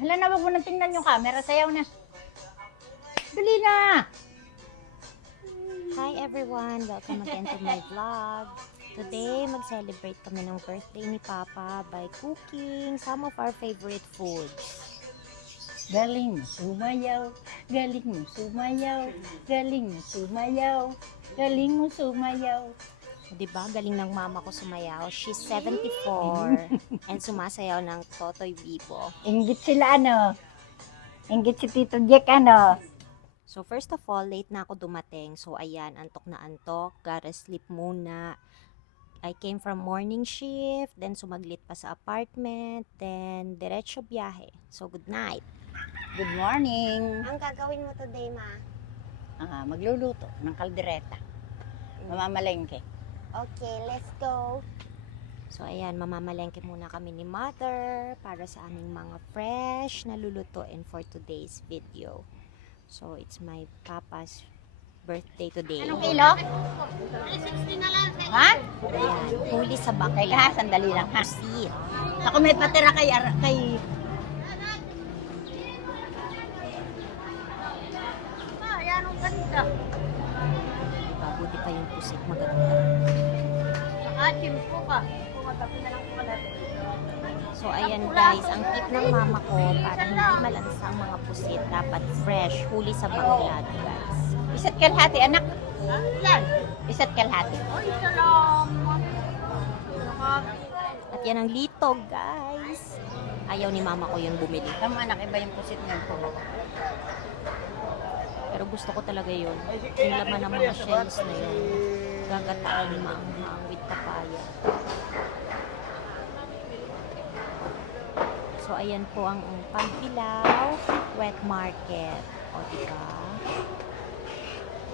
Hala na, wag mo nang tingnan yung camera. Sayaw na. Dali na! Hi everyone! Welcome again to my vlog. Today, mag-celebrate kami ng birthday ni Papa by cooking some of our favorite foods. Galing mo sumayaw, galing mo sumayaw, galing mo sumayaw, galing mo sumayaw. Diba? Galing ng mama ko sumayaw. She's 74 and sumasayaw ng Totoy Bibo. Inggit sila ano? Inggit si Tito Jack ano? So first of all, late na ako dumating. So ayan, antok na antok. Gotta sleep muna. I came from morning shift, then sumaglit pa sa apartment, then diretso biyahe. So good night. Good morning. Ang gagawin mo today, ma? Magluluto ng kaldereta. Mamamalengke. Okay, let's go. So ayan, mamamalengke muna kami ni Mother para sa aming mga fresh na lulutuin for today's video. So it's my papa's birthday today. Anong kilo? Ha? Ayan, huli sa Teka ha, bakla. sandali lang ha. Pusit. Ako may patira kay Buti pa yung pusit, maganda. So ayan guys, ang tip ng mama ko para hindi malansa ang mga pusit, dapat fresh, huli sa baklad guys. Isa't kalahati anak. Isa't kalahati. At yan ang litog guys. Ayaw ni mama ko yung bumili. Tama anak, iba yung pusit niyan po. Pero gusto ko talaga yun. Yung laman ng mga shells na yun. Gagataan maang with papaya. So, ayan po ang Pagbilao Wet Market. O, diba?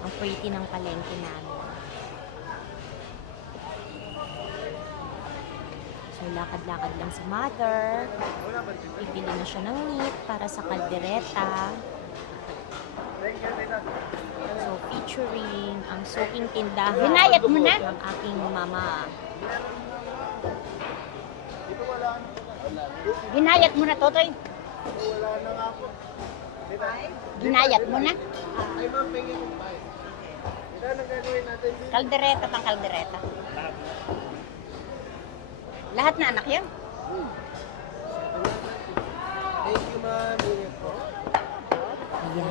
Ang pretty ng palengke namin. So, lakad-lakad lang si Mother. Bibili na siya ng meat para sa kaldereta. So, featuring ang suking tindahan Hinayat mo na? ng aking mama. Ginayat mo na, Totoy. Ginayat mo na. Kaldereta pang kaldereta. Lahat na anak yun? Thank you, ma'am. Ayan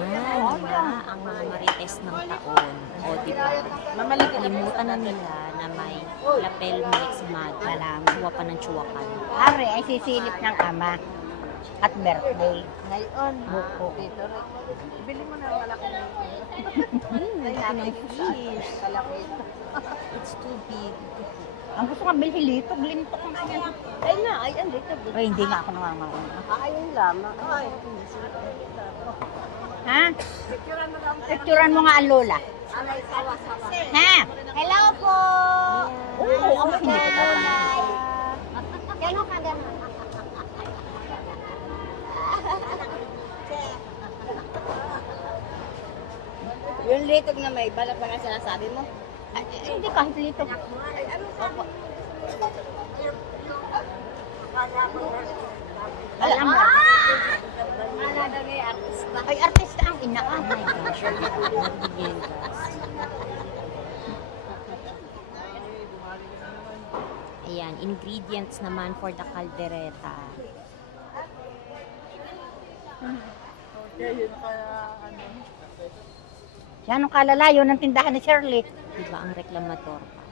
na ang mga marites ng taon. O, diba? Mamalimutan na nila na may lapel mix mad. Tsuwa pa ng tsuwakan. Ari ay sisilip ng ama at birthday. Ngayon, Buko. dito rin. Bili mo na malaki na Fish. Kalaki. It's too big. Ang gusto nga bilhin lito, lintok ang kanya. Ay na, ay andito. Ay, hindi nga ako nangangaroon. Ayun lamang. Ay, Ha? picturean mo lang. Picturean mo nga ang lola. Alay, sawa-sawa. Ha? Hello po! Oo, ako hindi ko tatanong. Gano'n ka gano'n? Yung litog na may balak pa nga sinasabi mo? Ay, hindi kahit lito. Ay, ano sabi? Alam mo. Wala na may artista. Ay, artista ang ina. Oh my gosh. Yan, guys. Ayan, ingredients naman for the caldereta. Yan ang kalalayo ng tindahan ni Shirley. Diba ang reklamator pa?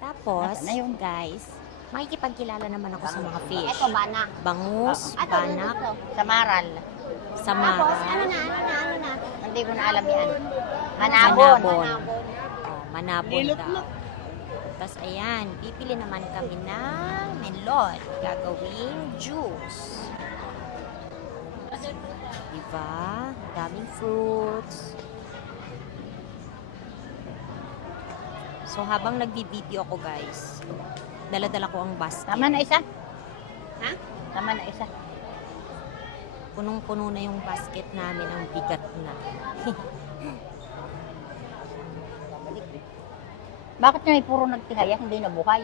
Tapos, Nasaan na yun? guys, makikipagkilala naman ako sa mga fish. Ito, banak. Bangus, banak, Samaral. samara, Hindi ko na alam yan. Manabon. manabon. Oh, manabon daw. Tapos ayan, pipili naman kami ng melon. Gagawing juice. Diba? Daming fruits. So habang nagbi-video ko guys, dala-dala ko ang basket. Tama na isa? Ha? Tama na isa. Punong-puno na yung basket namin, ang bigat na. Bakit na puro nagtihaya, hindi na buhay?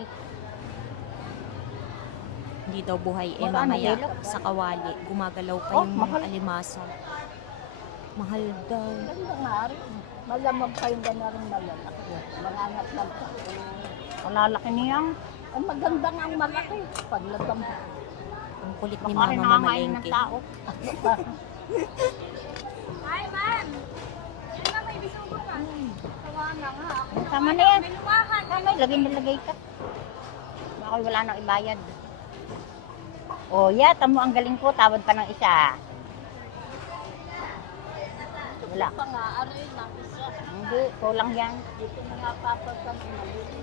Hindi daw buhay. Wala na, Mamaya yelo. sa kawali, gumagalaw pa Oh, yung mahal. alimasa. Mahal daw. Ganda nga rin. Malamang pa yung gano'n rin malalaki. Mangangat lang pa. Malalaki niyang. Ang maganda nga ang malaki. Paglatam. Ang kulit ni Baka rin Mama nangangain ng mamalengke. tao. Hi, ma'am! Yan na, may bisugo pa. Tawa na nga ako. Tama na yan. May lumahan. Tama, lagay na lagay ka. Baka wala nang ibayad. O, yata mo ang galing ko. Tawad pa ng isa. Wala. Pa nga, ano yun, nakisa. Hindi, kulang yan. Dito na nga papagkan ko nalito.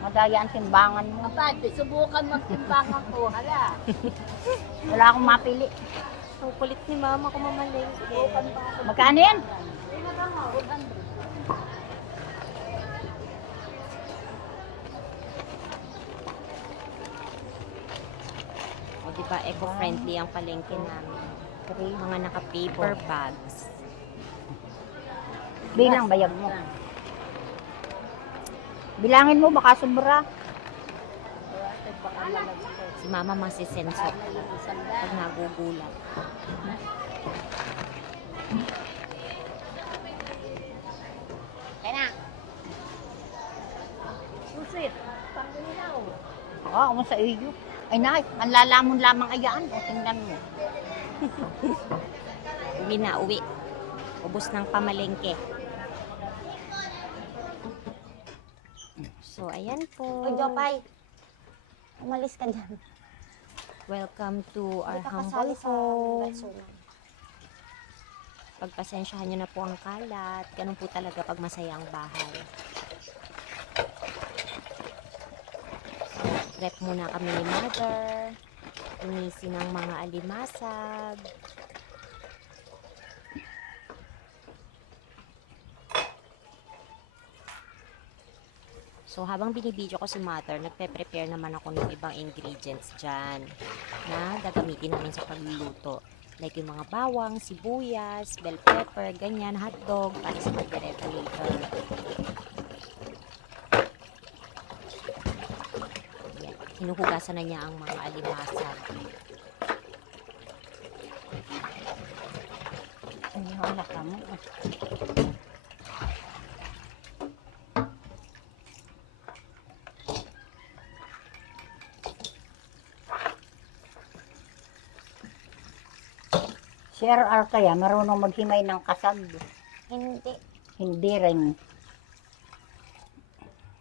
Madaya ang timbangan mo. Kapag, subukan magtimbangan ko. Hala. Wala akong mapili. Ang kulit ni Mama ko mamalengke. Subukan pa ako. Magkano yan? 400. O diba, eco-friendly ang palengke namin. Mga naka-paper bags. Bilang bayag mo. Bilangin mo, baka sobra. Si Mama masisenso pag nagugulat. Kaya na. Susit. Panginaw. Ako sa iyo. Ay nay, ang lalamon lamang ayaan. O tingnan mo. Uwi na, uwi. Ubus ng pamalengke. So, ayan po. Uy, Jopay. Umalis ka dyan. Welcome to our Hindi ka humble kasali sa home. Balsunan. Pagpasensyahan nyo na po ang kalat. Ganun po talaga pag masaya ang bahay. Rep muna kami ni Mother. Linisin ang mga alimasag. So, habang binibidyo ko si Mother, nagpe-prepare naman ako ng ibang ingredients dyan na gagamitin namin sa pagluluto. Like yung mga bawang, sibuyas, bell pepper, ganyan, hotdog, para sa pagre-reto later. Yan. Hinuhugasan na niya ang mga alimasag. Hindi ko anak ka mo. Si RR kaya marunong maghimay ng kasag. Hindi. Hindi rin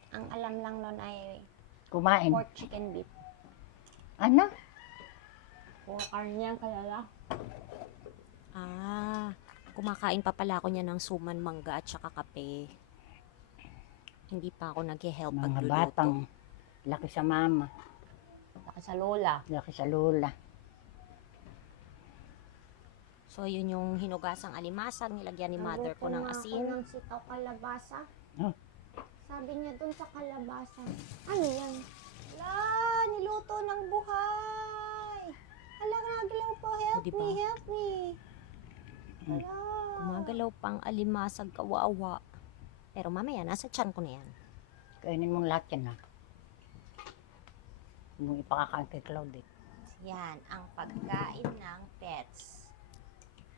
Ang alam lang nun ay kumain. pork chicken beef. Ano? Puro karne yan kalala. Ah, kumakain pa pala ako niya ng suman, mangga at saka kape. Hindi pa ako nag-help Mga pagluluto. batang laki sa mama, Laki sa lola. laki sa lola. So, yun yung hinugasang alimasag. Nilagyan ni Mother ko ng asin. ng sitaw kalabasa. Oh. Sabi niya dun sa kalabasa. Ano yan? La, niluto ng buhay. Hala, nagalaw po. Help Diba? me, help me. Hmm. Hala. Gumagalaw pang alimasag, kawawa. Pero mamaya, nasa tiyan ko na yan. Kainin mong lahat yan ha. Huwag mong ipakakain kay Claude. Yan, ang pagkain ng pets.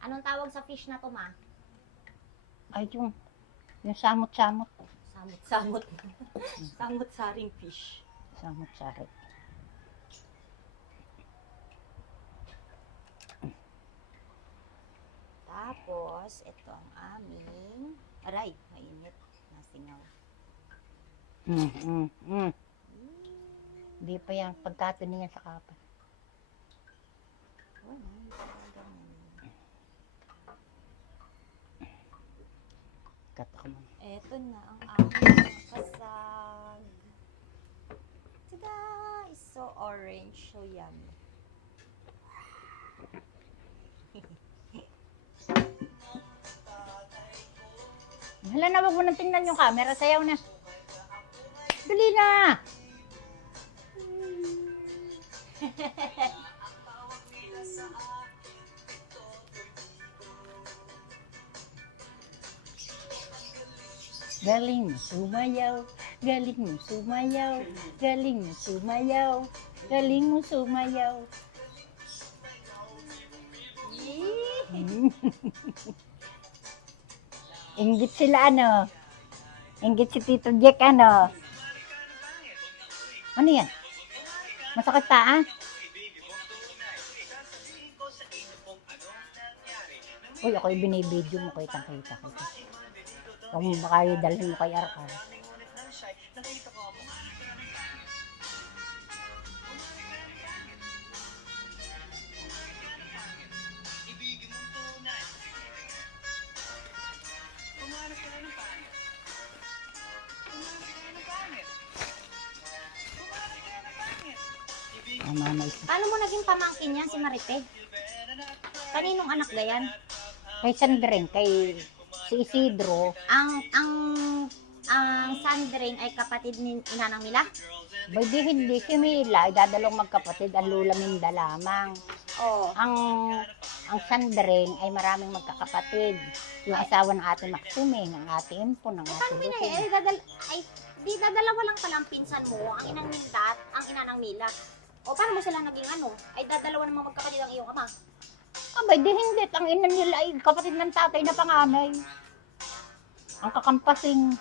Anong tawag sa fish na to, Ma? Ay, yung samot-samot. Samot-samot. Samot-saring fish. Samot-sarit. Tapos, ito ang aming... Aray, mainit. Nasingaw. Hindi pa yan. Pagkato niya sa kapan. Oh, nice. Kato mo. Ito na ang aming kasag. Tada! It's so orange. So yummy. Hala na, wag mo nang tingnan yung camera. Sayaw na. Dali na! Galing mo sumayaw, galing mo sumayaw, galing mo sumayaw, galing mo sumayaw. Inggit sila ano? Inggit si Tito Jack ano? Ano yan? Masakit pa ah? Uy, ako binibidyo mo kita. Kung baka dalhin mo kay Arka. Paano mo naging pamangkin yan si Marite? Kaninong anak gayan? Kay Sandring, kay si Isidro. Ang Sandring ay kapatid ni inanang nila? Bay di hindi si Mila, idadalawang magkapatid, ang Lula Minda lamang. Oo. Ang Sandring ay maraming magkakapatid. Yung asawa ng ate Maxime, ng ate Impo, ng ate Paano Lucin. di dadalawa lang pala ang pinsan mo, ang inang Minda at ang inanang Mila. O paano mo sila naging ano? Ay dadalawa namang magkapatid ang iyong ama. Abay, di hindi. Ang ina nila ay kapatid ng tatay na panganay. Ang kakampasing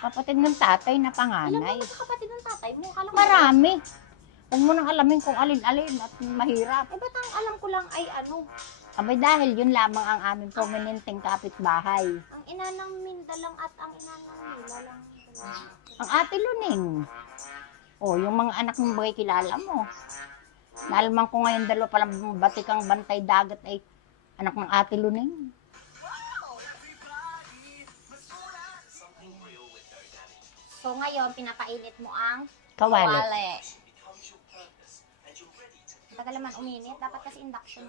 kapatid ng tatay na Alam mo panganay. magkakapatid ng tatay mo? Akala ko Marami. Huwag mo nang alamin kung alin-alin at mahirap. Eh ba't ang alam ko lang ay ano? Abay, dahil yun lamang ang aming prominenteng kapitbahay. Ang inanang Minda lang at ang inanang Mila lang. Ang ate Luning. O, yung mga anak mo bagay kilala mo. Nalaman ko ngayon dalawa palang batikang bantay dagat ay anak ng ate Luning. So ngayon, pinapainit mo ang Kawali. kawali. Tagal naman uminit. Dapat kasi induction.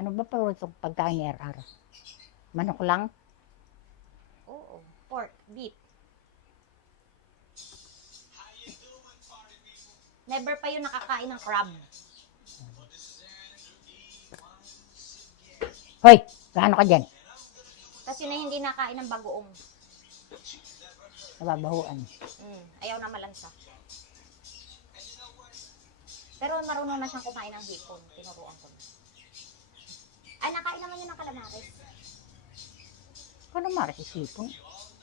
Ano ba pa itong pagkain ni RR? Manok lang? Oo. Pork, beef. Never pa yun nakakain ng crab. Hoy, gaano ka dyan? Tapos yun ay hindi nakain ng bagoong. Nababahuan. Ayaw na malansa. Pero marunong na siyang kumain ng hipon. Tinuruan ko na. Ay, nakain naman yun ng calamares. Ano maras isipon?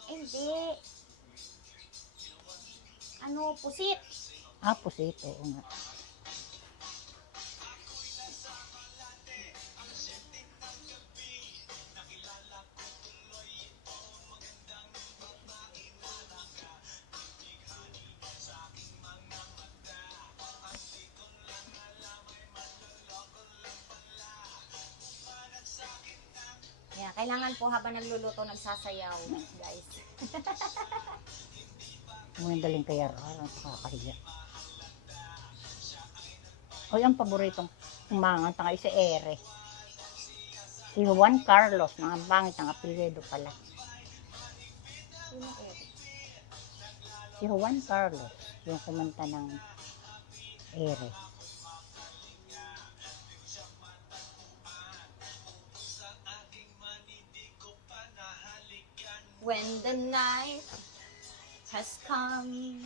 Hindi. Ano, pusit. Ah, pusit. Oo nga. Yeah, kailangan po habang nagluluto, nagsasayaw, guys. Ang galing kaya RR. Nakakahiya. Hoy, ang paboritong umanganta kayo si Ere. Si Juan Carlos, ang bangit ang apelyido pala. Si Juan Carlos, yung kumanta ng Ere. When the night has come,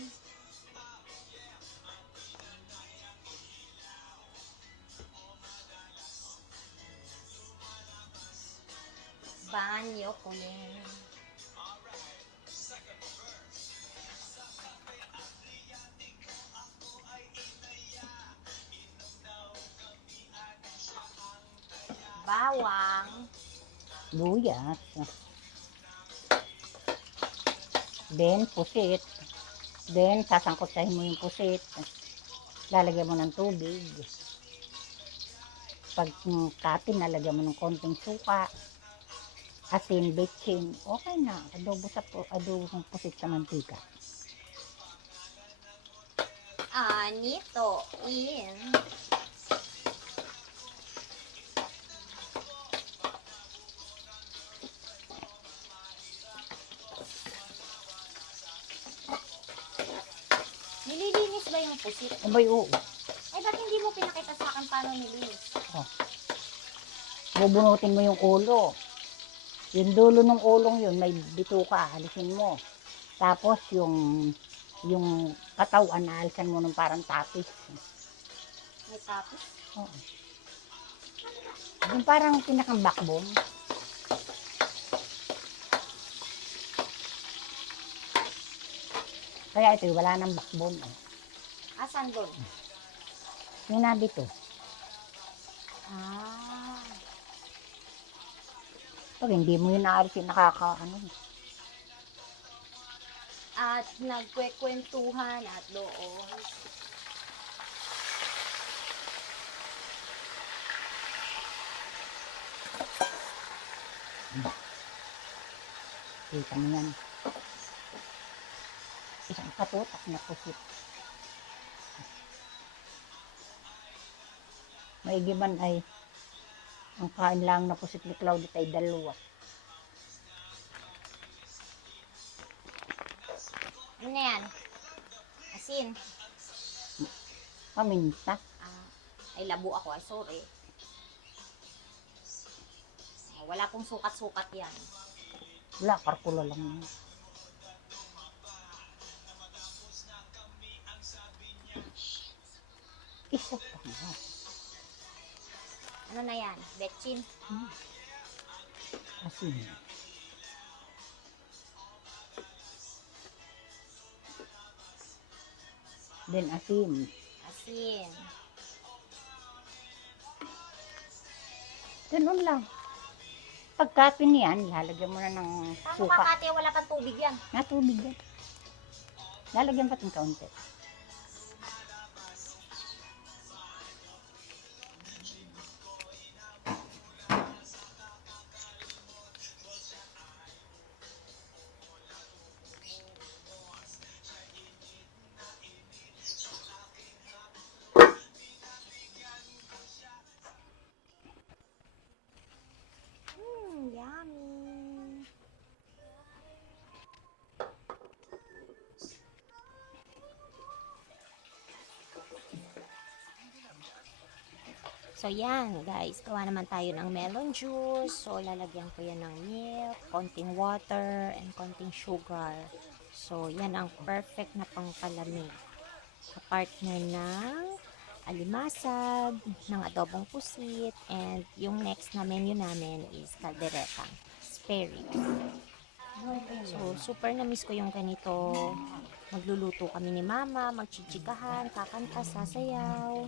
banyo kunin. Bawang. Luyas. Then, pusit. Then, sasangkotsahin mo yung pusit. Lalagyan mo ng tubig. Pag katin, lalagyan mo ng konting suka. Asin, betsin. Okay na. Adobong pusit sa mantika. Anito in Nililinis ba yung pusit? Abay, oo. Ay, ba't hindi mo pinakita sa akin paano nilinis? Bubunutin mo yung ulo. Yung dulo ng ulong yun, may bituka, alisin mo. Tapos yung katawan, naalisan mo ng parang tapis. May tapos? Oo. Yung parang pinakang backbone. Kaya ito, wala nang backbone. Eh. Asan doon? Yung nabito. Ah. Pag hindi mo yun naalisin, nakakaano. At nagkwekwentuhan at doon. Kita mo yan. Isang katutak na pusit. Maigiban ay ang kain lang na pusit ni Claudette ay 2. Ano na yan? Asin. Paminta. Ah, ay labo ako. Ay, sorry. Oh, wala pong sukat-sukat yan. Wala, karkula lang yun. Isa pa nga. Ano na yan? Betchin. Asin. Then asin. Asin. Ganun lang. Pagkapin yan, lalagyan mo na ng Tapos suka. kakati, wala pang tubig yan. Natubig yan. Lalagyan pa ng kaunti. Yummy. So, yan, guys. Gawa naman tayo ng melon juice. So, lalagyan ko yan ng milk, konting water, and konting sugar. So, yan ang perfect na pangpalamig. Kapartner ng alimasag, ng adobong pusit, and yung next na menu namin is caldereta, spare ribs. So, super na-miss ko yung ganito. Magluluto kami ni mama, magchichikahan, kakanta, sasayaw,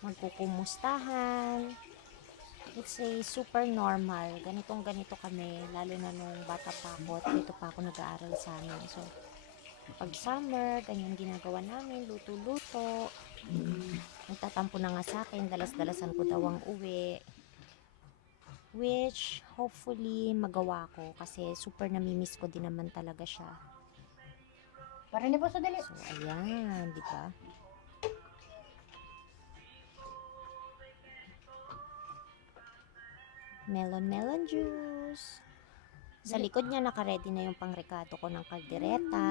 magkukumustahan. It's a super normal. Ganitong-ganito kami, lalo na nung bata pa ako at dito pa ako nag-aaral sa amin. So, pag summer, ganyan ginagawa namin, luto-luto. Nagtatampo na nga sa akin, dalas-dalasan ko daw ang uwi. Which, hopefully, magawa ko kasi super namimiss ko din naman talaga siya. Para niyo po sa dali. So, ayan, di ba? Melon juice. Sa likod niya, naka-ready na yung pangrekado ko ng kaldereta.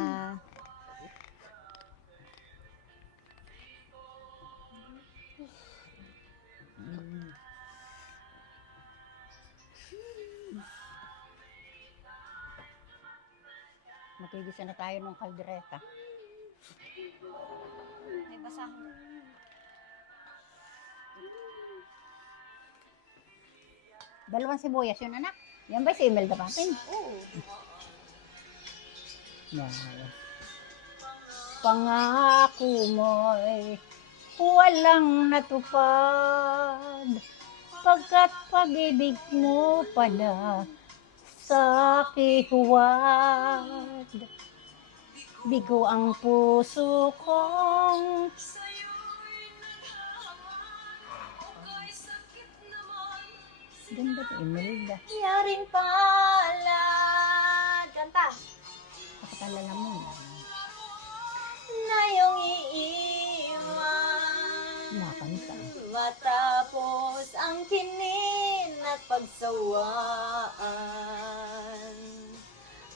Magigisa na tayo ng kaldereta. May basahan. Dalawang sibuyas yun, anak. Yan ba si Imelda Patin? Oo. Wow. Pangako mo'y walang natupad, pagkat pag-ibig mo pala sa kihuwad. Bigo ang puso kong ganda to, Imelda. Yaring palad. Kanta. Pakatalala mo na. Na yung iiwan. Nakakanta. Matapos ang kinin at pagsawaan.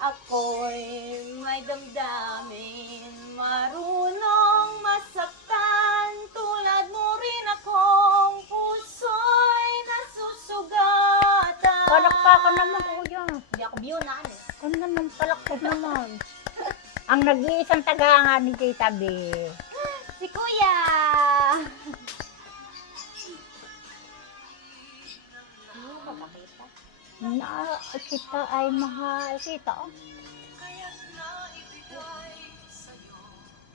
Ako'y may damdamin, marunong Palakpakan naman, kuya. Hindi ako view na ano. Ano naman, palakpak naman. Ang nag-iisang tagahanga ni Tita B. Si Kuya! Ano ba nakita? Na kita ay mahal. Kita, oh.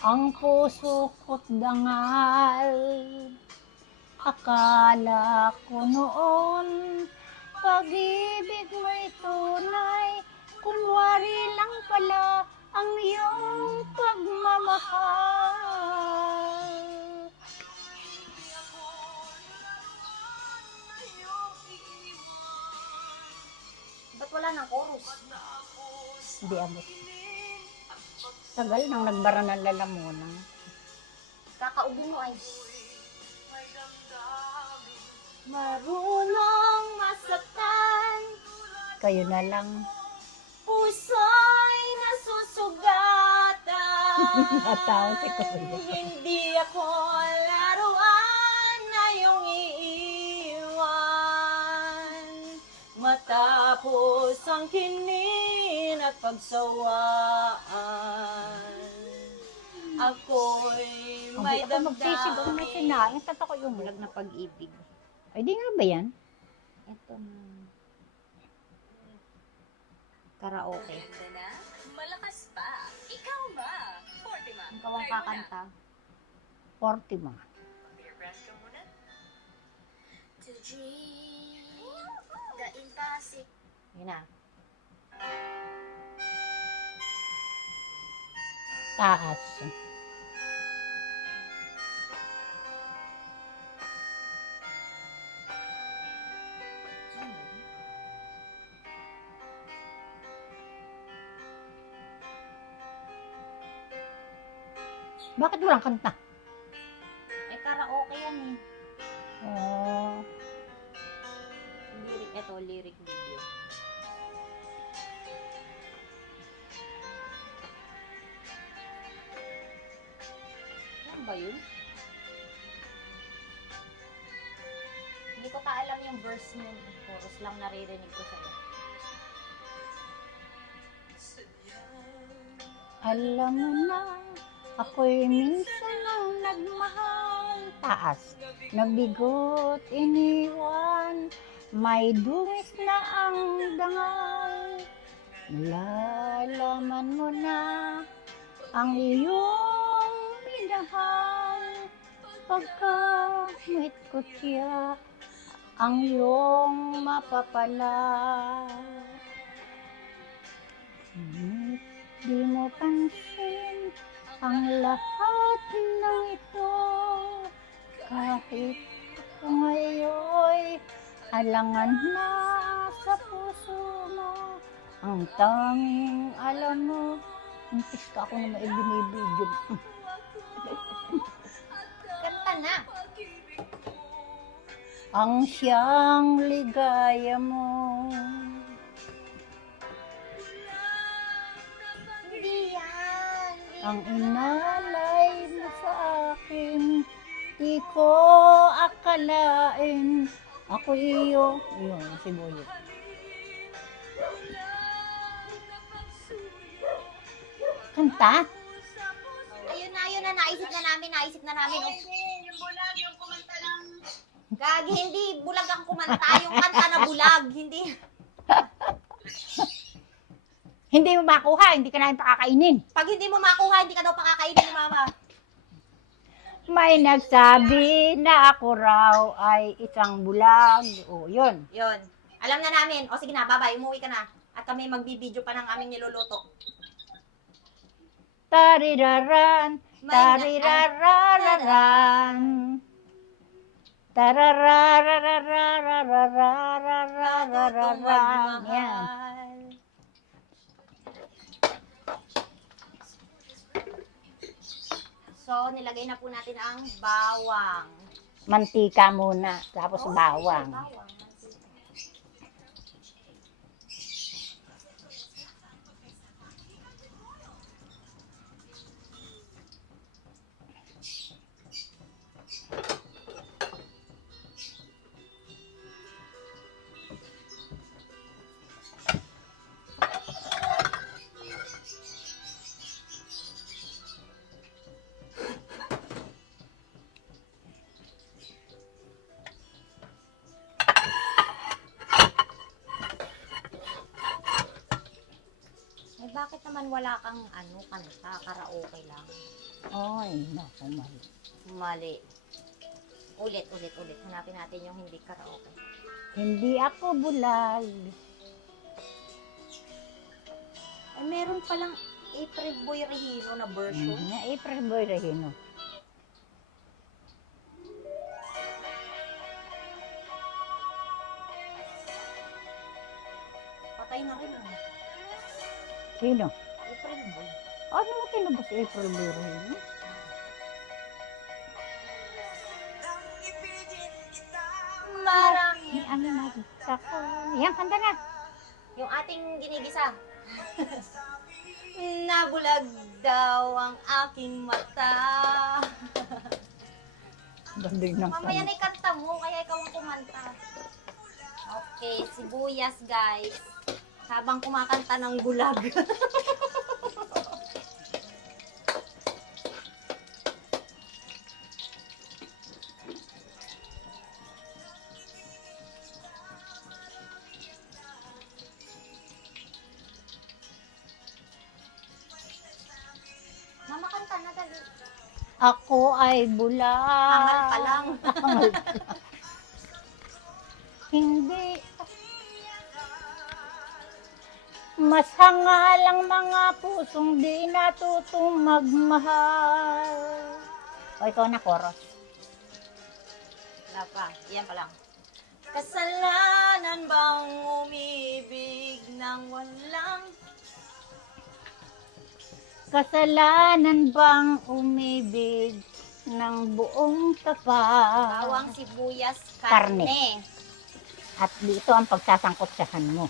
Ang puso ko't dangal. Akala ko noon, pag-ibig mo'y tunay. Kunwari lang pala ang iyong pagmamahal. Ba't wala ng chorus? Hindi abot. Tagal nang nagbara ng lalamunan. Kakaubo mo ay. Marunong masaktan, Kayo na lang. puso'y nasusugatan. Natawa si Kuya. Hindi ako laruan na iyong iiwan. Matapos ang kinin at pagsawaan, ako'y may Ako magsisigaw na damdamin. sinaing. Tatako yung Bulag na pag-ibig. Ay, di nga ba yan? Ito na. Karaoke. Malakas pa. Ikaw ba? Fortima. Ang kawang kakanta. 40 ma. To dream. The impossible. Yun na. Taas. Bakit walang kanta? Eh, karaoke yan eh. Oh, Lyric, ito, lyric video. Ano ba yun? Hindi ko kaalam yung verse yun. Chorus lang naririnig ko sa'yo. alam mo na, ako'y minsan ang nagmahal. Taas. Nabigot, iniwan, may dungis na ang dangal. Nalalaman mo na ang iyong minahal. Pagkamit ko siya, ang iyong mapapala. Di mo pansin ang lahat ng ito. Kahit ako ngayon'y alangan na sa puso mo. Ang tanging alam mo, impis ka ako na maibinibidyo. Kanta na! Ang siyang ligaya mo. Hindi yan! Ang inalay mo sa akin, di ko akalain. Ako iyo. Ayun, si Boyo. Kanta? Ayun na, naisip na namin. Oh. Yung bulag, yung kumanta lang. Gagi, hindi bulag ang kumanta. Yung kanta na bulag, hindi. Hindi mo makuha, hindi ka namin pakakainin. Pag hindi mo makuha, hindi ka daw pakakainin ni mama. May nagsabi na ako raw ay isang bulag. O, yun. Yun. Alam na namin. O sige na, bye-bye. Umuwi ka na. At kami magbibideo pa ng aming niluluto. Tariraran, tarirarararan. Tarararararararararararan. Yan. So, nilagay na po natin ang bawang. Mantika muna, tapos bawang. Bawang. naman wala kang kanta, karaoke lang. Ay, naku, mali. Mali. Ulit. Hanapin natin yung hindi karaoke. Hindi ako bulag. Ay, meron palang April Boy Regino na version. April Boy Regino. Patay na rin. Sino? April Boy. Ano mo tinubos April Boy Regino? Marami. Ang nagtaka. Yan, kanta na. Yung ating ginigisa. Nabulag daw ang aking mata. Bandig ng Mamaya na ikanta mo, kaya ikaw ang kumanta. Okay, sibuyas guys. Habang kumakanta ng bulag. Mama, kanta na dali. Ako ay bulag. Hangal pa lang. Hangal pa lang. Hindi. Mas hangal ang mga pusong di natutong magmahal. O, ikaw na, chorus. Wala pa. Yan pa lang. Kasalanan bang umibig ng walang Kasalanan bang umibig ng buong tapat? bawang sibuyas, Karne. karne. At dito ang pagsasangkot-sahan mo.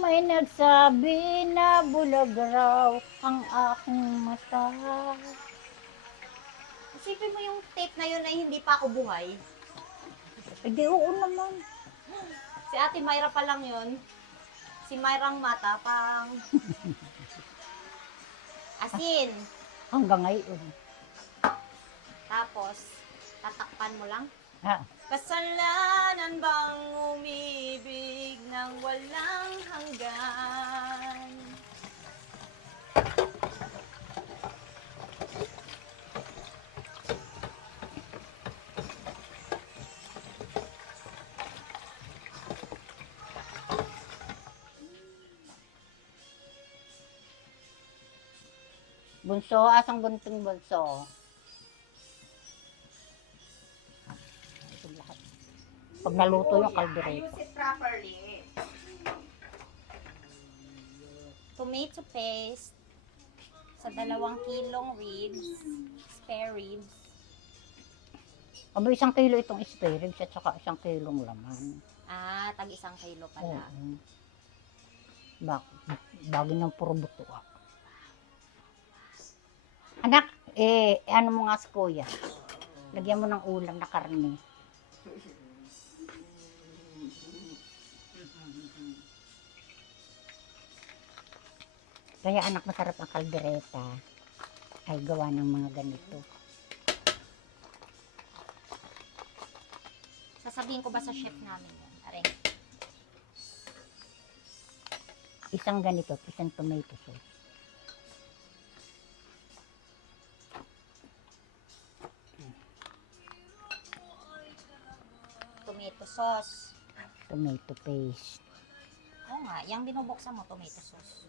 May nagsabi na bulag raw ang aking mata. Isipin mo yung tape na yun ay hindi pa ako buhay. Eh di oo naman. Si Ate Myra pa lang yun. Si Myra ang matapang. Asin. Hanggang ngayon. Tapos, tatakpan mo lang. Ha? Kasalanan bang umibig ng walang hanggan? Bunso, asang gunting bunso? Ito lahat. Pag naluto yung kaldereta. Use it properly. Tomato paste sa 2 kilong ribs, spare ribs. Aba, 1 kilo itong spare ribs at saka 1 kilong laman. Ah, tag 1 kilo pala. Oo. Bagay ng puro buto. Anak, ano mo nga sa kuya? Lagyan mo ng ulam na karne. Kaya anak, masarap ang kaldereta ay gawa ng mga ganito. Sasabihin ko ba sa chef namin yan? Aray. Isang ganito, isang tomato sauce. Tomato sauce. Tomato paste. Oo nga, yung binubuksan mo, tomato sauce.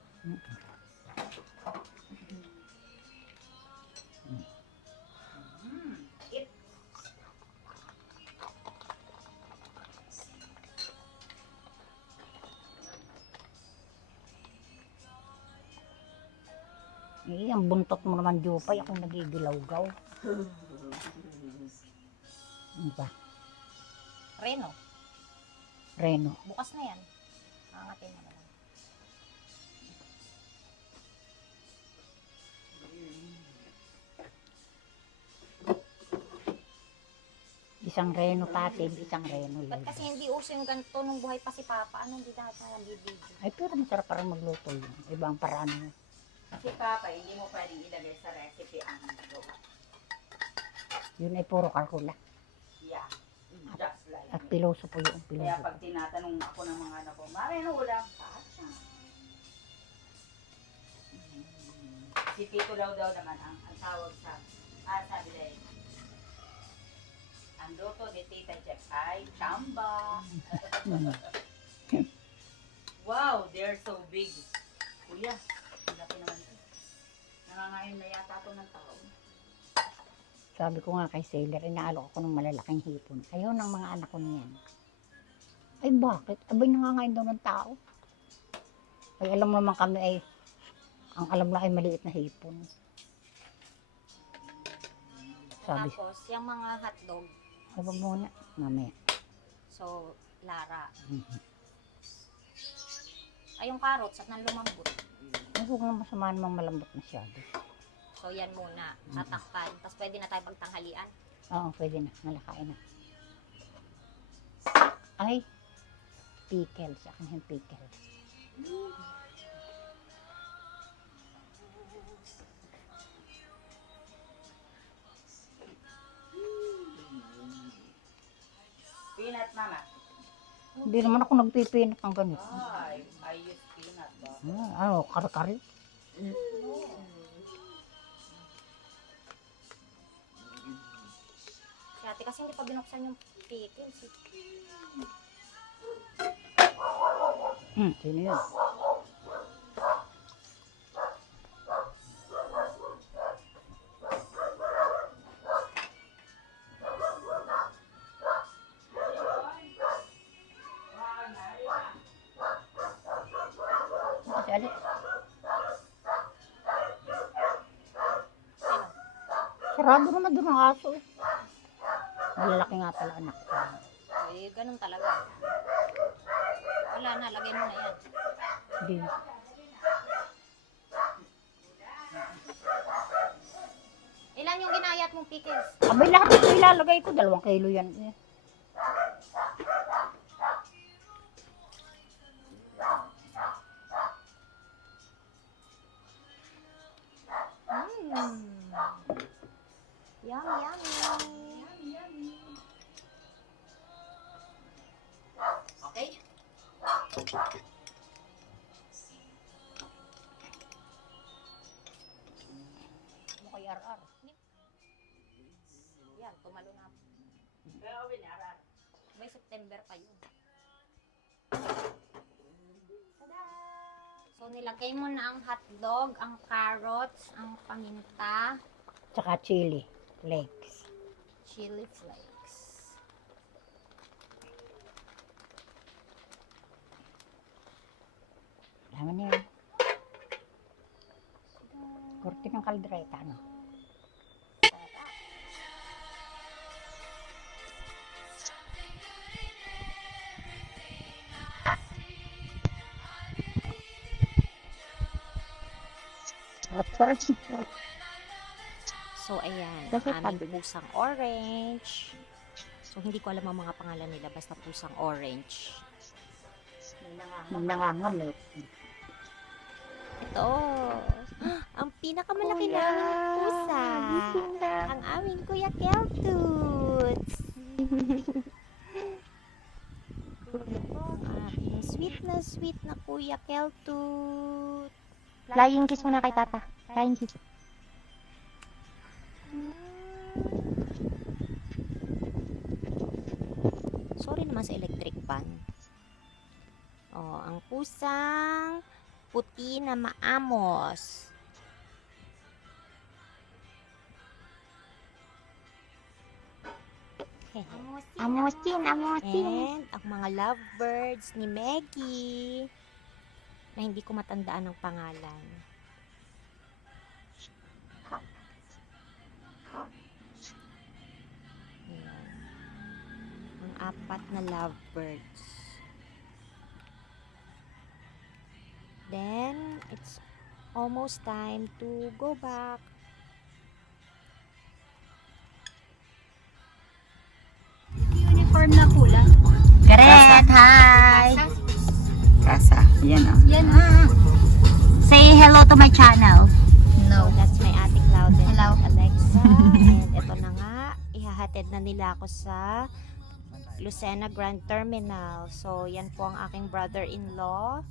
Ang buntot mo naman, Jupay. Ako nagigilaw-gaw. Ano ba? Reno, Reno. bukas na yan. Angatin mo na lang. Isang reno tatid, isang reno Ba't libre. kasi hindi uso yung ganito nung buhay pa si Papa? Ano, hindi na nabibidyo. Ay, pero masarap parang magluto yun. Ibang paraan mo. Si Papa, hindi mo pwedeng ilagay sa recipe ang gawa. Yun ay puro kalkula. Yeah, just like At me. piloso po yung Kaya piloso. pag tinatanong ako ng mga anak ko, Mami, ano ulam? Pasta. Si Tito daw naman ang tawag sa, sabi nila, ang luto ni Tita Jack ay chamba. Mm. Wow, they're so big. Kuya, laki naman ito. Nangangayon na yata ito ng tao. Sabi ko nga kay Sailor, inaalok ako ng malalaking hipon. Ayaw ng mga anak ko niyan. Ay bakit? Abay nangangain daw ng tao. Ay alam naman kami ay, ang alam na ay maliit na hipon. Sabi, Tapos, yung mga hotdog, ay wag muna, mamaya. so, Lara. Mhm. Ay, yung carrots at nang lumambot. Ay huwag na masama namang malambot masyado. So, yan muna. Tatakpan. Tapos, pwede na tayo pagtanghalian. Oo, pwede na. Nalakain na. Ay, pickles. Akin yung pickles. Peanut, Mama. Hindi naman ako nagpipinat ng ganito. Ay, I use peanut ba? Ano, kar-kari. Si ate kasi hindi pa binuksan yung pickles. Eh. Sino yun? Kasi alit. Sino? Sarado naman doon ang aso. Malalaki nga pala anak ko. Eh, ganun talaga. Wala na, lagay mo na yan. Hindi. Ilan yung ginayat mong pickles? Abay lahat ito ilalagay ko. 2 kilo yan. Eh. Yum, yummy. Okay? Ano kay RR? Yan, tumalo na. Pero winarar. May September pa yun. So, nilagay mo na ang hotdog, ang carrots, ang paminta, Tsaka chili. Flakes. chili flakes. Alam niyo yun. Kurti ng kaldereta, ano? So, ayan, Bakit ang aming pusang orange. So, hindi ko alam ang mga pangalan nila, basta pusang orange. Nangangamit. Ito, ang pinakamalaki na aming pusa. Ang aming Kuya Keltoots. Ang aming sweet na Kuya Keltoot. Flying kiss muna kay Tata. Flying kiss. Sorry naman sa electric fan. Oh, ang pusang puti na maamos. Amosin, amosin. And ang mga lovebirds ni Meggie na hindi ko matandaan ang pangalan. Ayan. Ang 4 na lovebirds. Then, it's almost time to go back. uniform na pula. Karen, hi! Kasa. Yan o. Yan. Say hello to my channel. No. So, that's my Ate Claudia Hello. and Alexa. And ito na nga, ihahatid na nila ako sa Lucena Grand Terminal. So, yan po ang aking brother-in-law,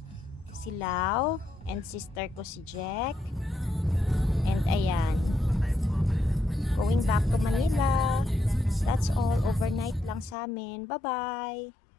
si Lau, and sister ko si Jack. And ayan, going back to Manila. That's all. Overnight lang sa amin. Bye-bye!